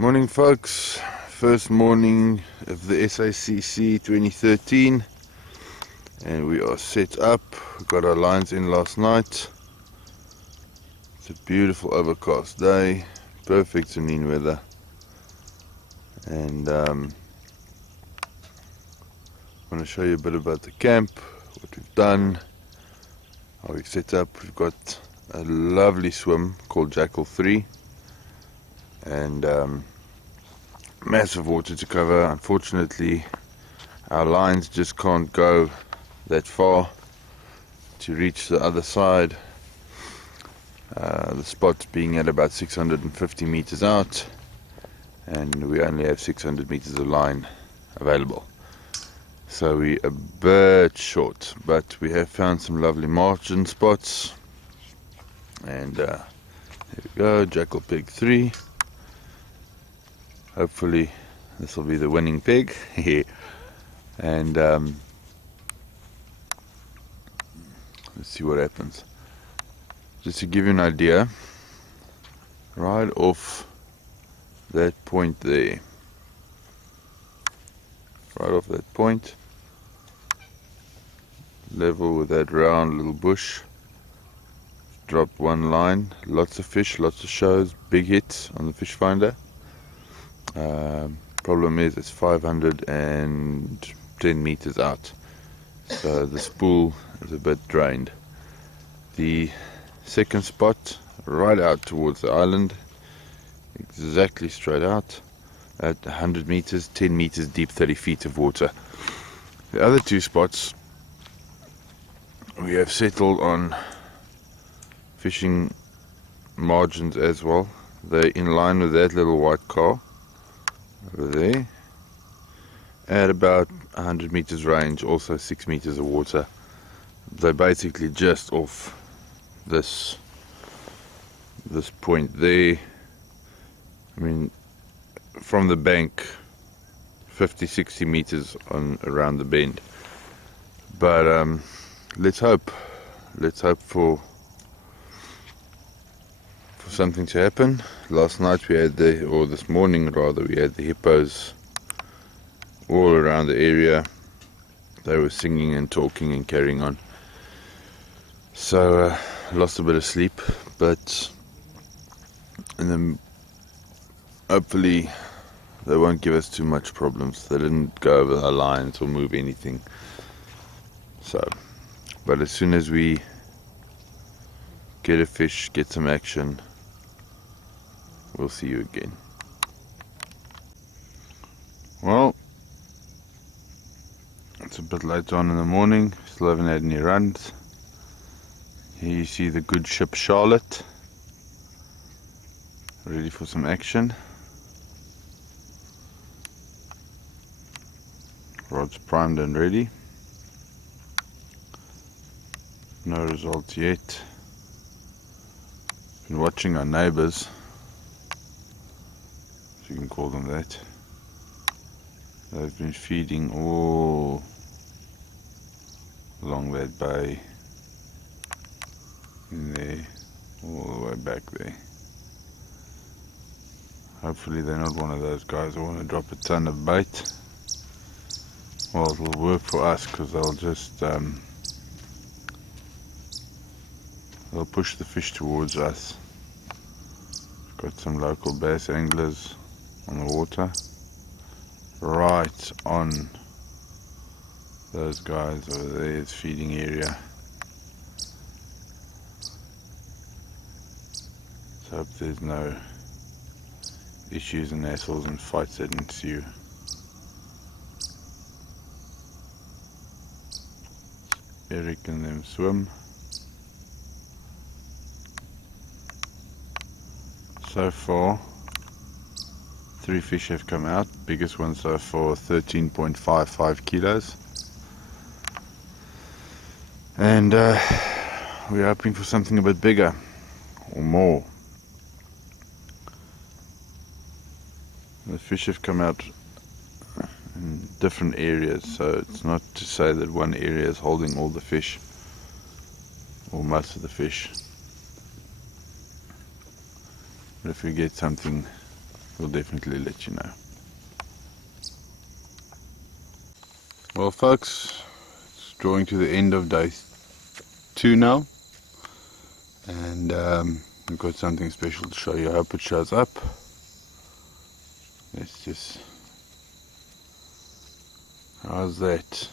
Morning folks, first morning of the SACC 2013 and we are set up. We got our lines in last night. It's a beautiful overcast day, perfect Tzaneen weather, and I want to show you a bit about the camp, what we've done, how we've set up. We've got a lovely swim called Jackal 3 and massive water to cover. Unfortunately, our lines just can't go that far to reach the other side. The spot being at about 650 meters out, and we only have 600 meters of line available. So we're a bit short, but we have found some lovely margin spots. And here we go, Jackal Pig 3. Hopefully this will be the winning pig. And let's see what happens. Just to give you an idea, right off that point there, right off that point, level with that round little bush, dropped one line, lots of fish, lots of shows, big hits on the fish finder. Problem is it's 510 meters out, so the spool is a bit drained. The second spot right out towards the island, exactly straight out at 100 meters, 10 meters deep, 30 feet of water. The other two spots we have settled on fishing margins as well. They're in line with that little white car over there at about 100 meters range, also 6 meters of water. They're basically just off this point there. I mean, from the bank 50-60 meters on around the bend. But let's hope for something to happen. Last night we had this morning rather, we had the hippos all around the area. They were singing and talking and carrying on. So lost a bit of sleep, but and then hopefully they won't give us too much problems. They didn't go over our lines or move anything. So, but as soon as we get a fish, get some action, we'll see you again. Well, it's a bit later on in the morning, still haven't had any runs. Here you see the good ship Charlotte, ready for some action. Rod's primed and ready. No results yet. Been watching our neighbours, if you can call them that. They've been feeding all along that bay, in there, all the way back there. Hopefully they're not one of those guys who want to drop a ton of bait. Well, it'll work for us because they'll just they'll push the fish towards us. Got some local bass anglers on the water, right on those guys over there. It's feeding area. Let's hope there's no issues and hassles and fights that ensue. Eric and them swim. So far 3 fish have come out. Biggest one so far 13.55 kilos, and we're hoping for something a bit bigger or more. The fish have come out in different areas, so it's not to say that one area is holding all the fish or most of the fish. But if we get something we'll definitely let you know. Well folks, it's drawing to the end of day 2 now, and we've got something special to show you. I hope it shows up. Let's just, how's that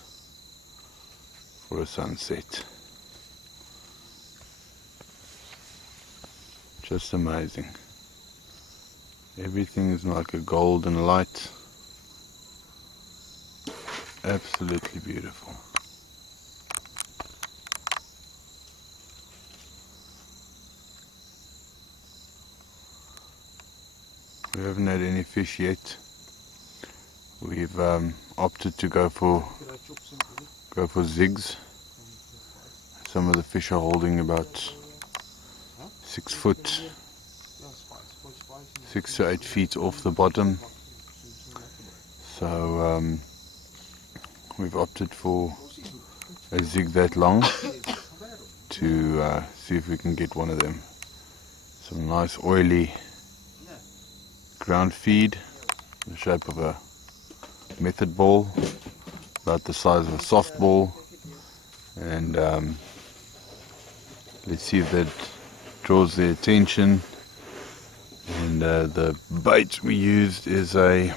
for a sunset? Just amazing. Everything is like a golden light. Absolutely beautiful. We haven't had any fish yet. We've opted to go for zigs. Some of the fish are holding about 6 foot, 6 to 8 feet off the bottom. So we've opted for a zig that long to see if we can get one of them. Some nice oily ground feed in the shape of a method ball, about the size of a softball, and let's see if that draws their attention. And the bait we used is a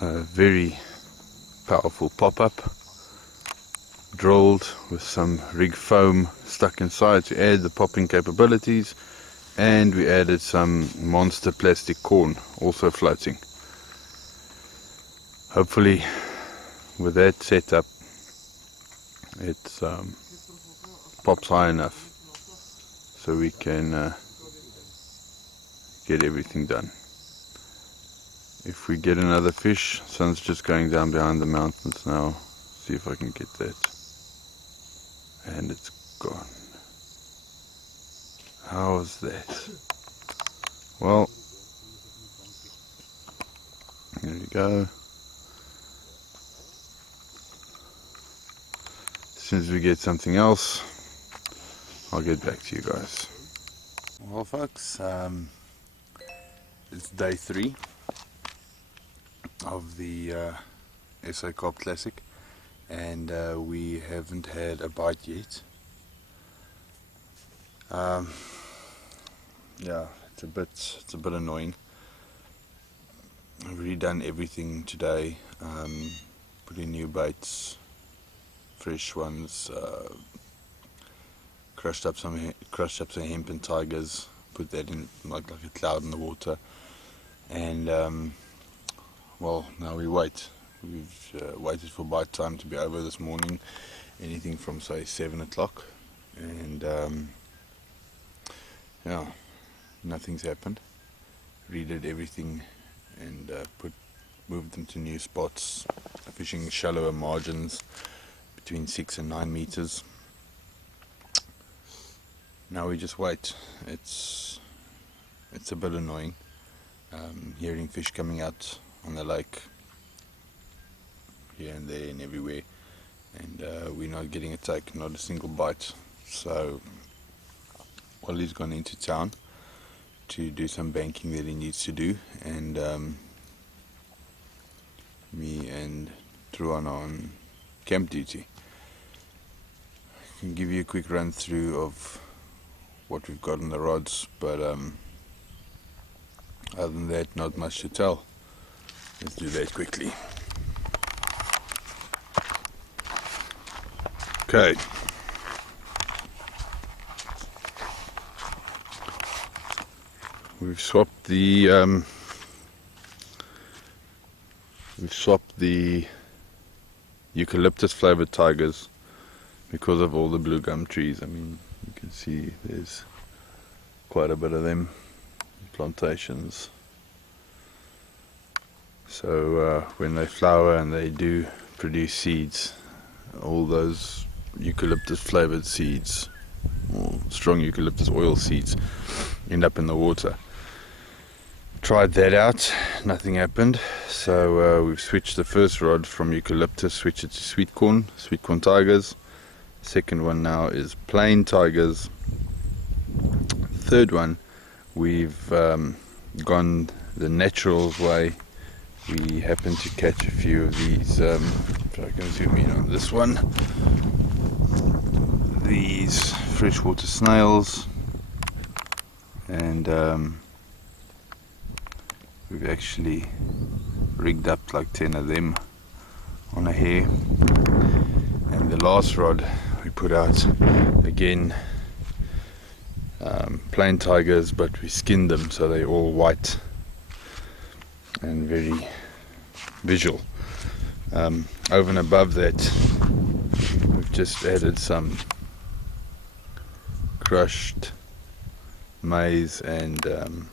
very powerful pop-up, drilled with some rig foam stuck inside to add the popping capabilities, and we added some monster plastic corn also floating. Hopefully with that setup it pops high enough so we can get everything done. If we get another fish, sun's just going down behind the mountains now. See if I can get that. And it's gone. How's that? Well, there we go. As soon as we get something else, I'll get back to you guys. Well folks, it's day 3 of the SA Carp Classic, and we haven't had a bite yet. Yeah, it's a bit annoying. I've redone everything today, put in new baits, fresh ones, crushed up some hemp and tigers, put that in like a cloud in the water, and well, now we wait. We've waited for bite time to be over this morning, anything from say 7 o'clock, and yeah, nothing's happened. Redid everything and moved them to new spots, fishing shallower margins between 6 and 9 meters. Now we just wait. It's a bit annoying hearing fish coming out on the lake here and there and everywhere, and we're not getting a take, not a single bite. So Wally's gone into town to do some banking that he needs to do, and me and Truan are on camp duty. I can give you a quick run through of what we've got on the rods, but other than that, not much to tell. Let's do that quickly. Okay. We've swapped the eucalyptus flavored tigers because of all the blue gum trees. I mean, you can see there's quite a bit of them, plantations. So when they flower and they do produce seeds, all those eucalyptus flavored seeds, or strong eucalyptus oil seeds, end up in the water. Tried that out, nothing happened, so we've switched the first rod from eucalyptus, switched it to sweet corn tigers. Second one now is plain tigers. Third one, we've gone the natural way. We happened to catch a few of these, if I can zoom in on this one, these freshwater snails, and we've actually rigged up like 10 of them on a hair. And the last rod we put out, again, plain tigers, but we skinned them so they're all white and very visual. Over and above that, we've just added some crushed maize and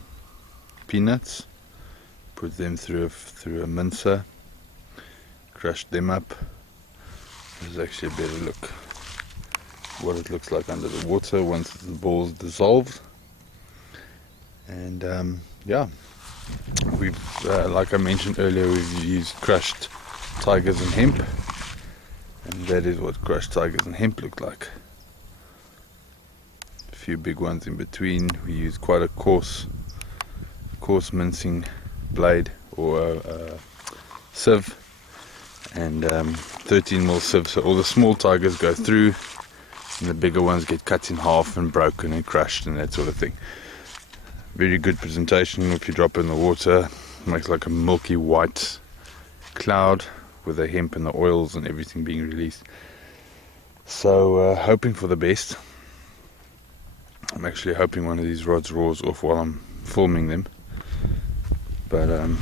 peanuts, put them through a mincer, crushed them up. This is actually a better look what it looks like under the water once the ball's dissolved. And yeah, we've like I mentioned earlier, we've used crushed tigers and hemp, and that is what crushed tigers and hemp look like. A few big ones in between. We use quite a coarse mincing blade or a sieve, and 13mm sieve, so all the small tigers go through and the bigger ones get cut in half and broken and crushed and that sort of thing. Very good presentation. If you drop it in the water, it makes like a milky white cloud with the hemp and the oils and everything being released. So hoping for the best. I'm actually hoping one of these rods roars off while I'm filming them, but I'm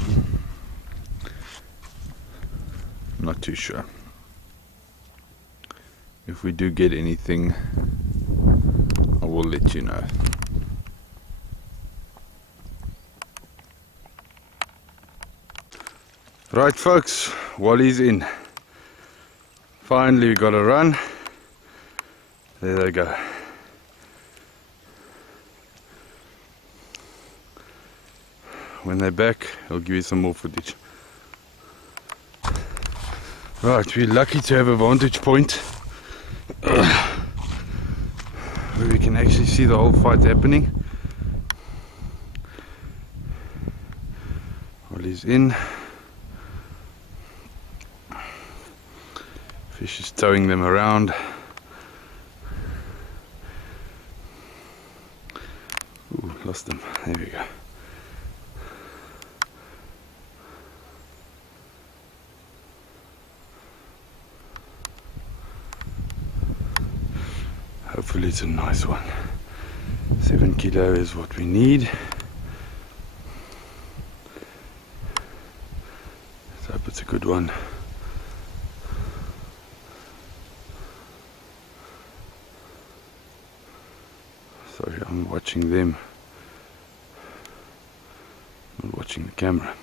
not too sure. If we do get anything, I will let you know. Right folks, Wally's in. Finally we got a run. There they go. When they're back, I'll give you some more footage. Right, we're lucky to have a vantage point where we can actually see the whole fight happening. Wally's in. Fish is towing them around. Ooh, lost them. There we go. Hopefully it's a nice one. 7 kilo is what we need. Let's hope it's a good one. Sorry, I'm watching them, not watching the camera.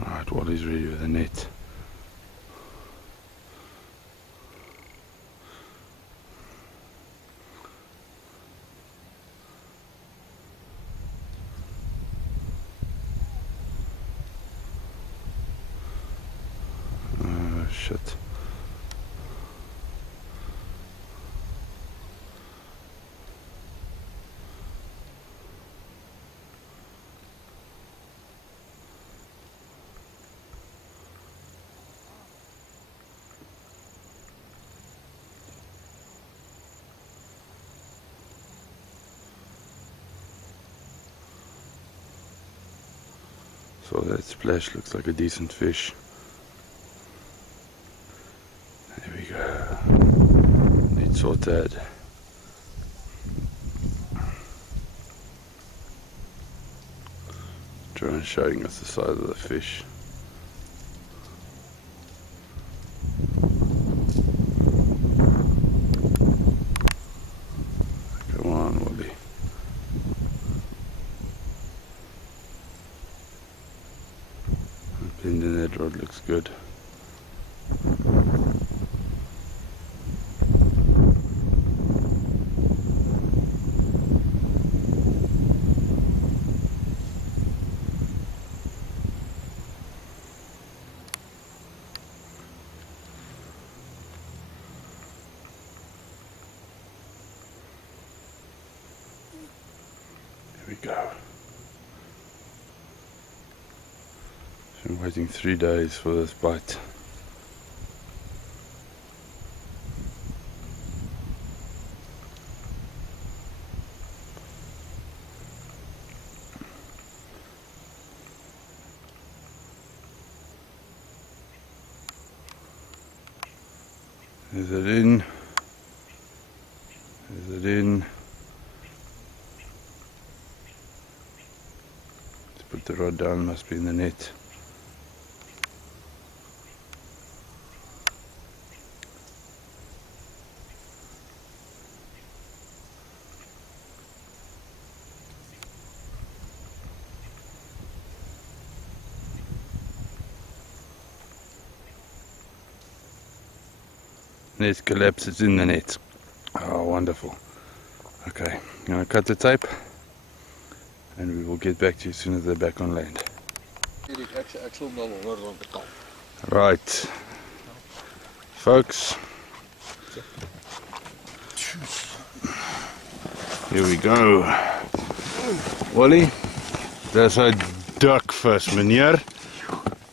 Alright, Wally's ready with the net. Shit. So that splash looks like a decent fish. There we go. It's sorted. Drone showing us the size of the fish. Come on, Wally. The bend in that rod looks good. we go. Been waiting 3 days for this bite. Is it in? Is it in? Let's put the rod down, must be in the net. Net collapses in the net. Oh, wonderful. Okay, I'm going to cut the tape and we will get back to you as soon as they're back on land. Right, folks, here we go. Wally, there's a duckvis, meneer.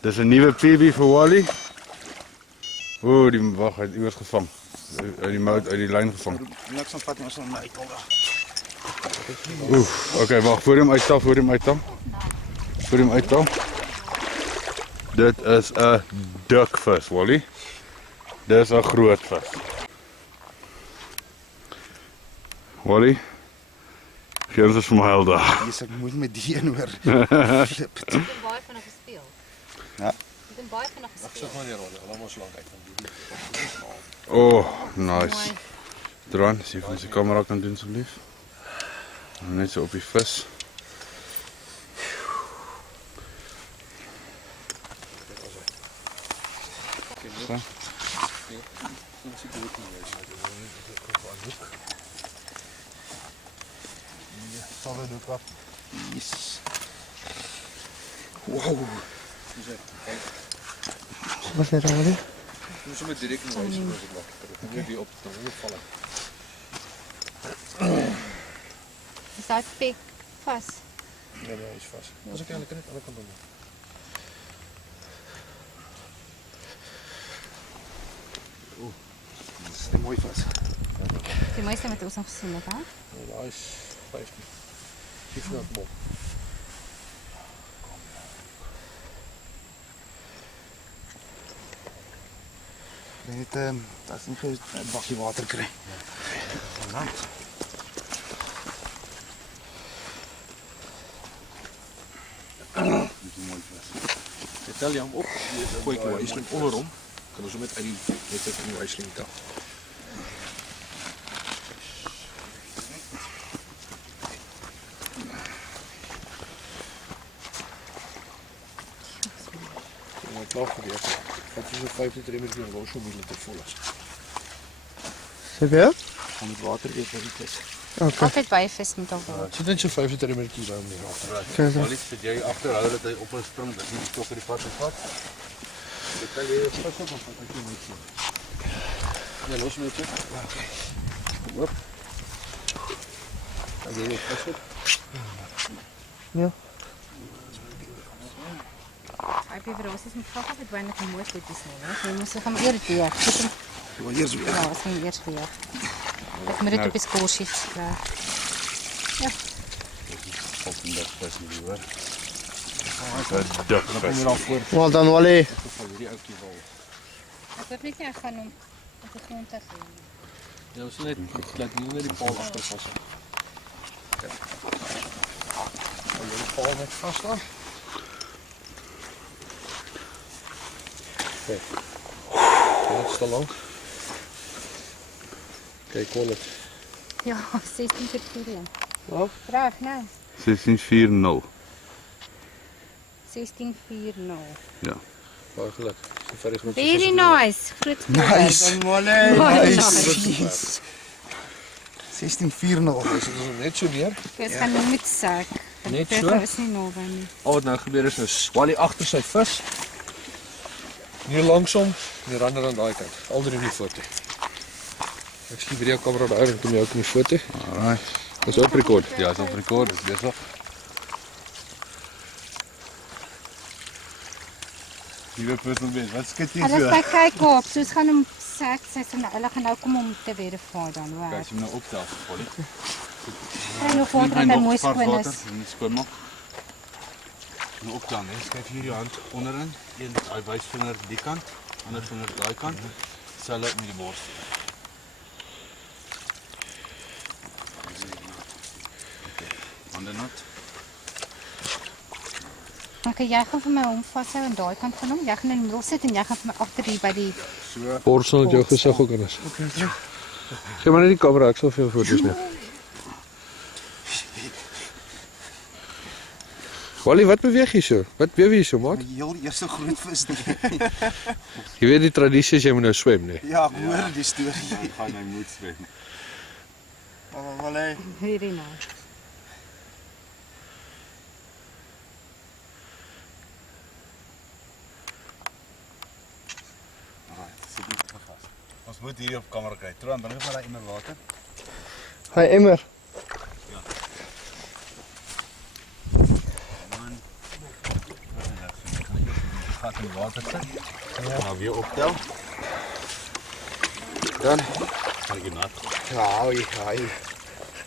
There's a nieuwe PB voor Wally. Oeh, die wag uit iewers gevang. Uit die mout, uit die lyn gevang. Niks aan vat nie, ons sal hom uithaal. Oeh, okay, wag, voor hom uithaal, voor hom uithaal. Voor hom uithaal. Dit is 'n duckvis, Wally. Dis 'n groot vis. Wally, gee ons 'n smile daar. Yes, ek moet met die een hoor. Flip. Ik ben baie vinnig gespeel. Ja. Ik ben baie vinnig Ek gespeel. sê maar nie rol, hulle moet slank uit van die. Oh, nice. Dran, as jy vir ons die kamera kan doen asseblief. Net so op die vis. So. Sal dit ook af. Yes. Wow. Wat is dit nou? Jy moet sommer direk in die huis as ek maak. Ek moet die op dan moet val. Is dat pik vas? Nee, hy is vas. As ek eintlik net aan die kant doen. Dit is mooi vas. Die meeste wat ons nog gesien het, hè? Nee, daai is 15. Skief nou kom op. Net dat is net 'n bakkie water kry. Van land. Dit is mooi vas. Jy tel jy hom op, gooi ek jou huisling onder hom. Kan ons hom net uit die net uit die huisling tel. Kom klaar gebeur. Wat is 'n 50 remmer doen los om dit te vol is. Sê jy? Om met water eet wat dit is. Okay. Altyd baie vis moet al word. Sit net so 50 remmertjie by hom nie. Kyk. Al iets wat jy agterhou dat hy op 'n spring, dis nie stok op die pad gevat. Dit kan jy pas op of wat jy moet sien. Ja, los met jou. Okay. Kom op. Dan jy pas op. Ja. Ek het vir ons is met graag het weinig mooi dit is nie, hè? Jy moet gaan eers weer. Jy wil eers weer. Ja, ons moet eers weer. Ek moet dit op die skoolsheet kry. Ja. Op die duckvis nie hoor. Dan kom jy daar voor. Wel dan Wally. Geval hierdie ouetjie wil. Ek weet net nie ek gaan hom op die grond te gee. Ja, ons net laat nie net die paal agter vas. Ja. Dan jy die paal net vas daar. Kijk. Dit is te lang. Kijk, kon het. Ja, 16 keer 4. Ja. Graag, nee. 1640. 1640. Ja. Baie geluk. So ver is met Very nice. Groot. Nice. Wally. Nice. Nice. 1640. Dit is net so neer. Ek gaan nou met sak. Net Dit so? is nie naby nie. Al wat nou gebeur is Wally agter sy vis. Nie langsom, die rander aan daai kant. Al drie in die foto. Ek skiet weer jou kamera daar en kom jy ook in die foto. Alright. Is op record. Ja, is op record, dis besig. Nuwe puzzlebeet, wat skit jy Hulle so? is by kyk op, so ons gaan hom sê, hulle gaan nou kom om te verify dan, Kyk, hoor. as jy hom nou optel, Polly. Kry nog water en dan mooi skoon is. En skoon maak. Nou optel, hè. Skuif hier jou hand onderin. Een daai wysvinger die kant, ander vinger daai kant. Selle met die bors. Hande nat. Okay, jy gaan vir my hom vashou aan daai kant van hom. Jy gaan in die middel sit en jy gaan vir my agter hier by die So. Borsel dat jou gesig ook in is. Gee maar net die kamera, ek sal vir jou foto's neem. Wally, wat beweeg jy so? Wat beweeg jy so, maat? Die heel eerste groot vis nie. Jy weet die tradisie is jy moet nou swem, nee. Ja, ek hoor die storie. Dan gaan hy moet swem. Wally. hierdie nou. Alright, sit net vas. Ons moet hierdie op kamera kry. Troan, bring net maar daai immer water. Hy emmer. Gat in die water sit. Ja. Nou weer optel. Dan gaan ek nat. Ja, hy.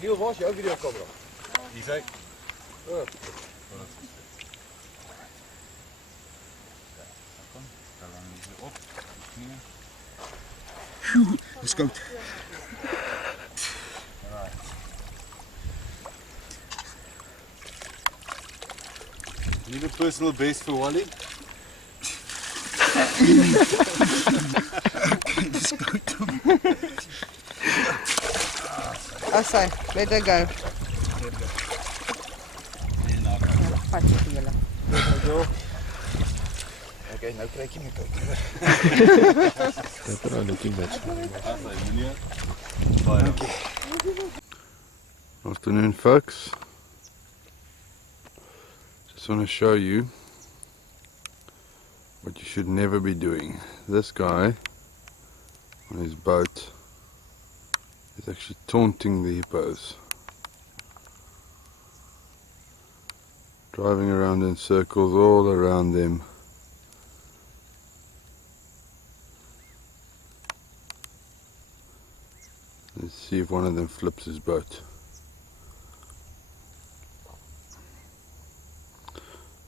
Leo, waar is jou videokamera? Hier sê. Oh. Dis koud. Nuwe personal best vir Wally. Asai, let her go. Vat jy vir julle. Okay, nou kry ek nie meer koud. Dit is looking good. Asai, meneer. Baie. Afternoon, folks. Just want to show you what you should never be doing. This guy on his boat is actually taunting the hippos, driving around in circles all around them. Let's see if one of them flips his boat.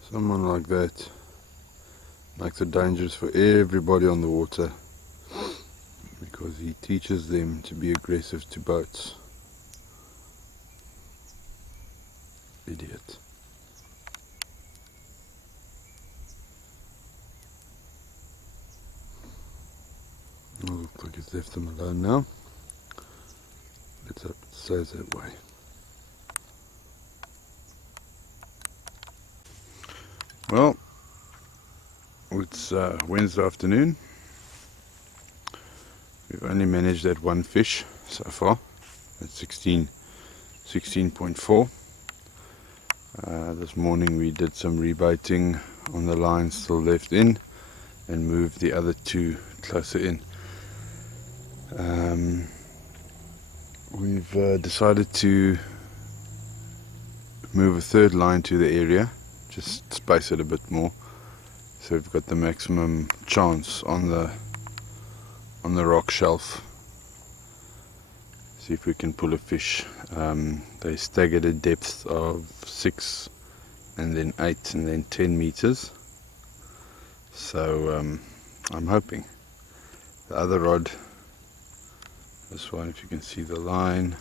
Someone like that makes it dangerous for everybody on the water because he teaches them to be aggressive to boats. Idiot. Oh, looks like he's left them alone now. Let's hope it stays that way. Well, it's Wednesday afternoon. We've only managed that one fish so far at 16.4. This morning we did some rebaiting on the line still left in and moved the other two closer in. We've decided to move a third line to the area, just space it a bit more, so we've got the maximum chance on the rock shelf. See if we can pull a fish. They staggered a depth of 6 and then 8 and then 10 meters, so I'm hoping. The other rod, this one, if you can see the line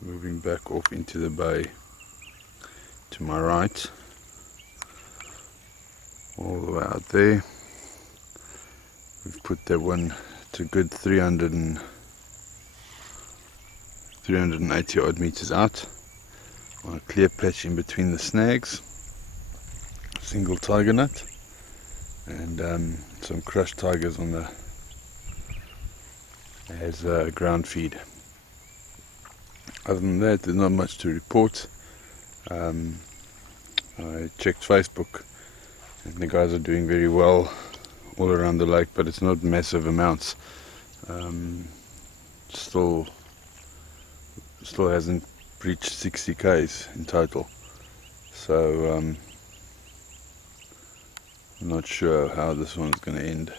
moving back off into the bay to my right, all the way out there. We've put that one to good 380 odd meters out on a clear patch in between the snags, single tiger nut, and some crushed tigers on the as ground feed. Other than that, there's not much to report. I checked Facebook and the guys are doing very well all around the lake, but it's not massive amounts. Still still hasn't reached 60 k's in total. So I'm not sure how this one's going to end.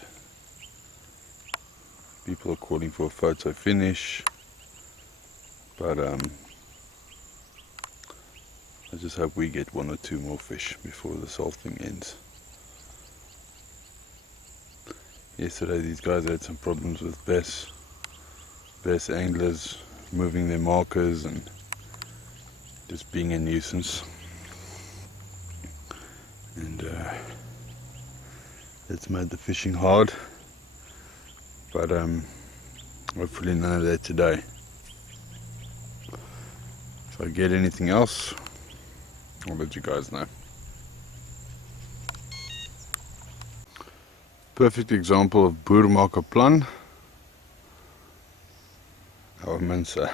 People are calling for a photo finish, but I just hope we get 1 or 2 more fish before this whole thing ends. Yesterday these guys had some problems with bass anglers moving their markers and just being a nuisance, and it's made the fishing hard, but hopefully none of that today. If I get anything else, I'll let you guys know. Perfect example of boermakerplan. Our Mensa.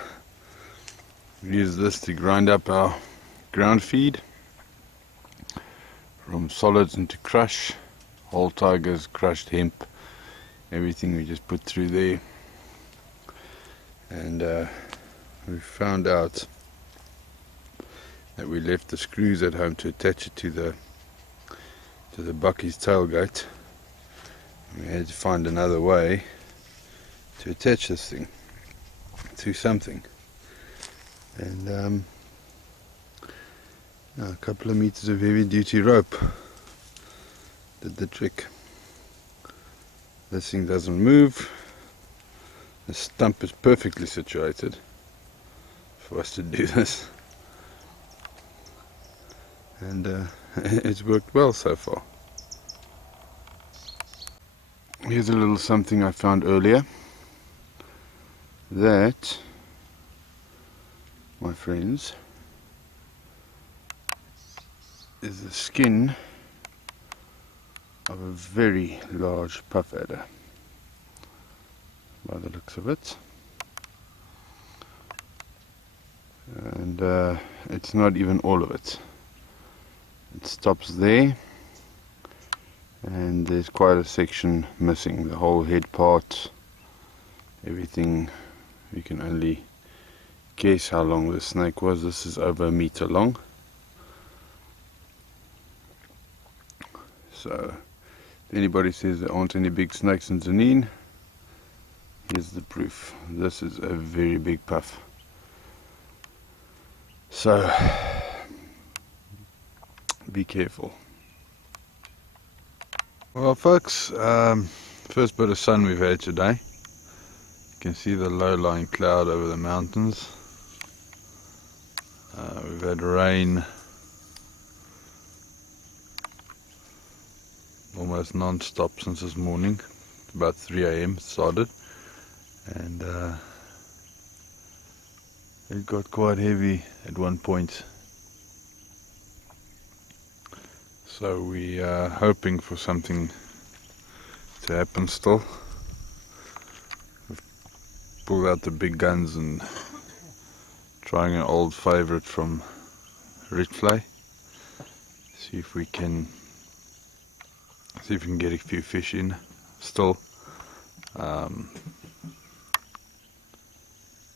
We use this to grind up our ground feed from solids into crush, whole tigers, crushed hemp, everything we just put through there. And we found out that we left the screws at home to attach it to the bucky's tailgate. We had to find another way to attach this thing to something, and a couple of meters of heavy duty rope did the trick. This thing doesn't move. The stump is perfectly situated for us to do this, and it's worked well so far. Here's a little something I found earlier. That, my friends, is the skin of a very large puff adder, by the looks of it. And it's not even all of it. It stops there, and there's quite a section missing. The whole head part, everything. You can only guess how long this snake was. This is over 1 meter long. So if anybody says there aren't any big snakes in Tzaneen, here's the proof. This is a very big puff. So be careful. Well folks, first bit of sun we've had today. You can see the low-lying cloud over the mountains. We've had rain almost non-stop since this morning. About 3 AM it started, and it got quite heavy at one point. So we are hoping for something to happen still. Pulled out the big guns and trying an old favorite from Ridgevlei. See if we can get a few fish in still.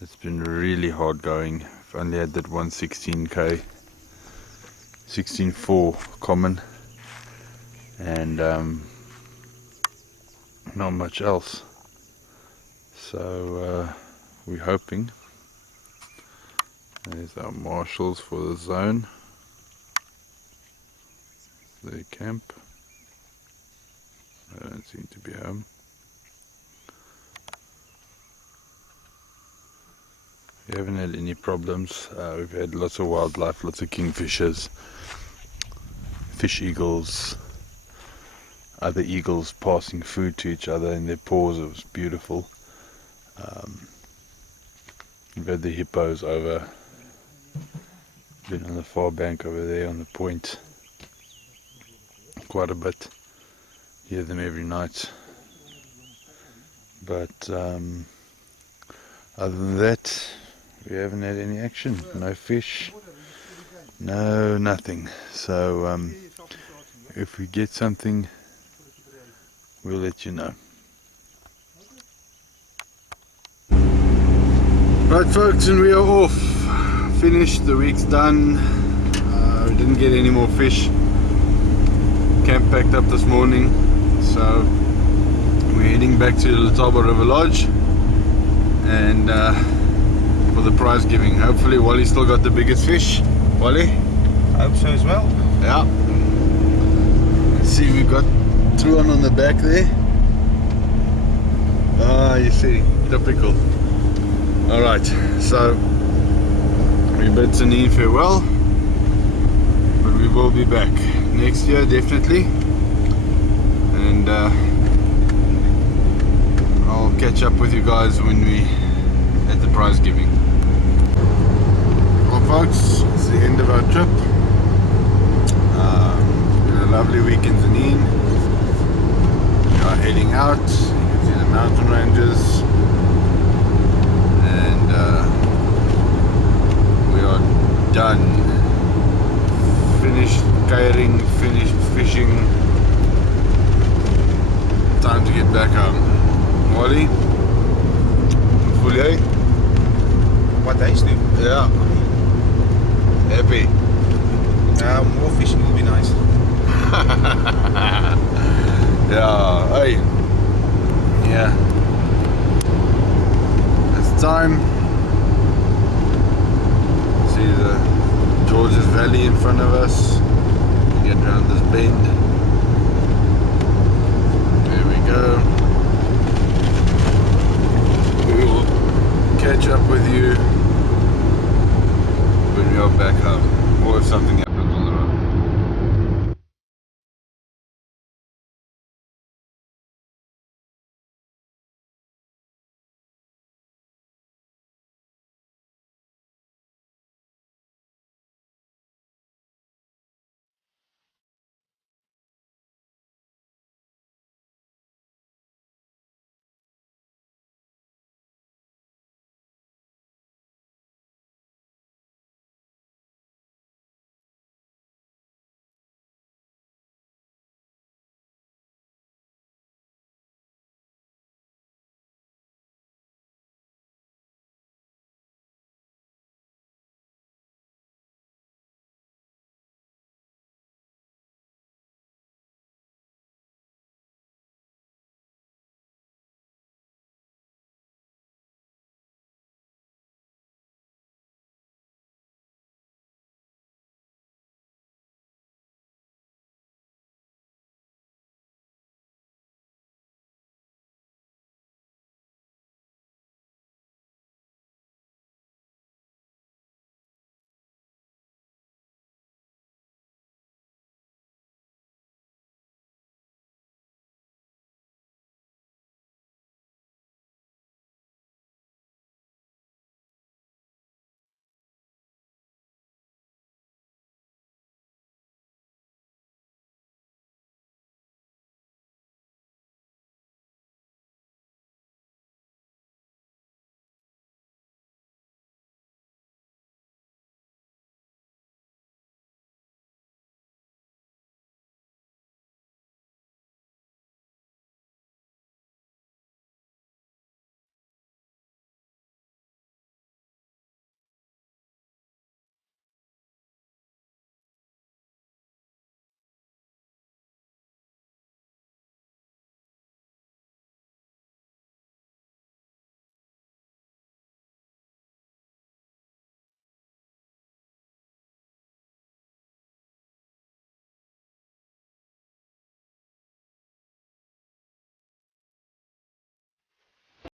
It's been really hard going. I've only had that 116k 16.4 common, and not much else. So we're hoping. There's our marshals for the zone. Their camp. They don't seem to be home. We haven't had any problems. We've had lots of wildlife, lots of kingfishers, fish eagles, other eagles passing food to each other in their paws. It was beautiful. We've had the hippos over, been on the far bank over there on the point quite a bit. Hear them every night. But other than that, we haven't had any action. No fish, no nothing. So if we get something, we'll let you know. Right folks, and we are off. Finished, the week's done. We didn't get any more fish. Camp packed up this morning, so we're heading back to the Letaba River Lodge and for the prize giving. Hopefully Wally still got the biggest fish. Wally? I hope so as well. Yeah. Let's see, we got through on the back there. Ah, you see, typical. Alright, so we bid Tzaneen farewell, but we will be back next year definitely, and I'll catch up with you guys when we at the prize giving. Well folks, it's the end of our trip. Been a lovely week in Tzaneen. We are heading out. You can see the mountain ranges, and we are done. Finished kayering, finished fishing. Time to get back home. Wally? Fully? What days do? Yeah. Happy. More fishing will be nice. Yeah, hey. Yeah. It's time. See the Georges Valley in front of us. Get around this bend. There we go. We will catch up with you when we are back home, or if something